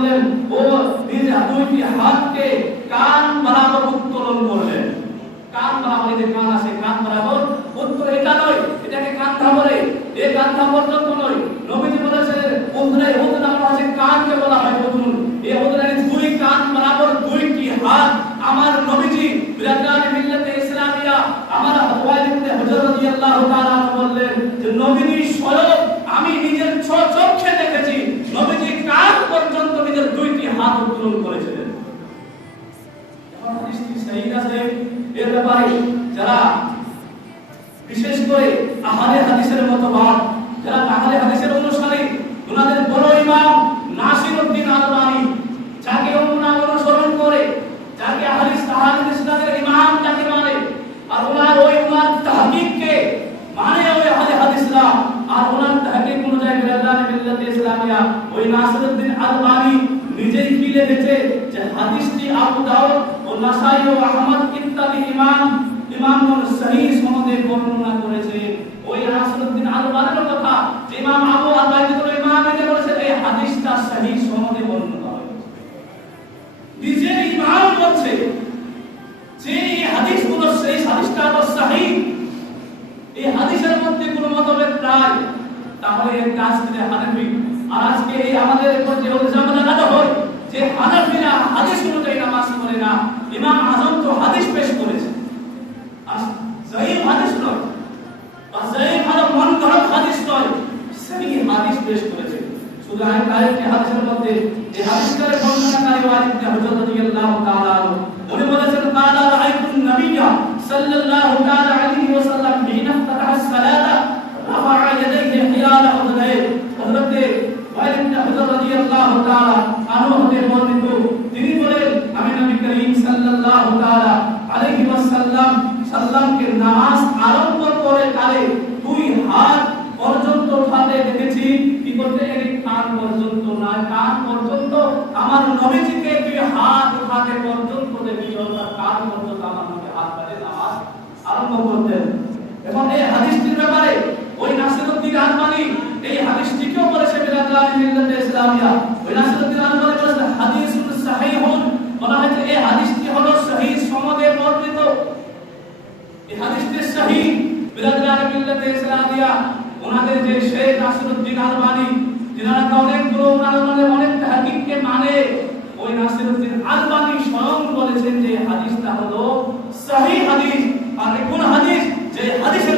করলেন ও নিজ দুইটি হাতকে কান বরাবর উত্তোলন করলেন। কান বরাবর যে কান আছে কান বরাবর উত্তর, এটা নয় এটাকে কাঁধা বলে, এই কাঁধা পর্যন্ত নয়। নবীজি বলেছেন উদরে উদর নাম আছে কানকে বলা হয় উদর, এই উদরের দুই কান বরাবর দুইটি হাত আমার নবীজি বিরাদান মিল্লাতে ইসলামিয়া আমার ওয়াইল ইবনে হুজর রাদিয়াল্লাহু তাআলা বললেন যে নবীজি স্বয়ং আমি নিজের চোখে দেখেছি নবীজি কান পর্যন্ত নিজের দুইটি হাত উত্তোলন করেছিলেন। এখন হাদিসটি সহিহ আছে, এর ব্যাপারে যারা বিশেষ করে আহলে হাদিসের মতবাদ, যারা আহলে হাদিসের অনুসারী, ওনাদের বড় ইমাম নাসিরউদ্দিন আলবানী, যাকে অনুসরণ করে, যাকে হাদিস ইসলামের ইমাম যাকে মানে, আর ওনার তাহকিককে মানে ওই আহলে হাদিসরা, আর ওনার তাহকিক অনুযায়ী বিরাদান মিল্লাতে ইসলামিয়া ওই নাসিরউদ্দিন আলবানী নিজেই কি লিখেছে যে হাদিসটি আবু দাউদ ও নাসাই ও আহমদ ইত্যাদি ইমামগণ সহিহ সনদে বর্ণনা করেছে। ওই নাসিরউদ্দিন আলবানীর কথা যে ইমাম আবু আবাইদুল ইমাম এটা বলেছে এই হাদিসটা সহিহ সনদে বর্ণনা হয়েছে। নিজে ইমাম বলছে যে এই হাদিসগুলো সেই হাদিসটা তো সহিহ, এই হাদিসের মধ্যে কোনো মতভেদ নাই, তাহলে এর কাজ করে হানাফি। আর আজকে এই আমাদের উপর যে ইলজাম লাগানো হয় যে হানাফিরা হাদিস অনুযায়ী নামাজ পড়ে না, ইমাম আযম তো হাদিস পেশ করেছে, আর সহিহ হাদিস নয়, আর সহিহ হলো মনগঢ় হাদিস নয়, সহিহ হাদিস পেশ করেছে। শুধু আয়াতটি হাদিসের মধ্যে এই হাদিসের বর্ণনাকারী ওয়াইল ইবনে হুজর রাদিয়াল্লাহু তাআলা উনি বলেছেন কালা রাআইতুন নবিয়্যা সাল্লাল্লাহু তাআলা আলাইহি ওয়াসাল্লাম হিনা ফাতাহা সালাতা রাফা'a ইয়াদাইহি হিয়ালা উযনাইহি। হযরত ওয়াইল ইবনে হুজর রাদিয়াল্লাহু তাআলা আনহু হতে বর্ণিত, তিনি বলেন আমি নবী করিম সাল্লাল্লাহু তাআলা আলাইহি ওয়াসাল্লামকে নামাজ আরম্ভ করে কালে দুই হাত পর্যন্ত উঠাতে দেখেছি। কি করতে? এক কান পর্যন্ত না, কান পর্যন্ত আমার নবীজিকে দুই হাত উঠাতে পর্যন্ত দেখেছি, অর্থাৎ কান পর্যন্ত আমার নবী হাত বাড়িয়ে নামাজ আরম্ভ করতেন। এবং এই হাদিসটির ব্যাপারে ওই নাসিরউদ্দিন আলবানী এই হাদিসটিকেও বলেছে বিরাদান মিল্লাতে ইসলামিয়া, ওই নাসিরউদ্দিন আলবানী বলেছেন হাদিসুন সহিহুন, বলা হয়েছে এই হাদিসটি হলো সহিহ সনদে বর্ণিত, এই হাদিসটি সহিহ। বিরাদান মিল্লাতে ইসলামিয়া ওনাদের যে শেখ নাসিরউদ্দিন আলবানী, যিনারা অনেকগুলো অনেক তাহকিককে মানে, ওই নাসিরউদ্দিন আলবানী স্বয়ং বলেছেন যে হাদিসটা হলো সহিহ হাদিস। আর কোন হাদিস? যে হাদিসে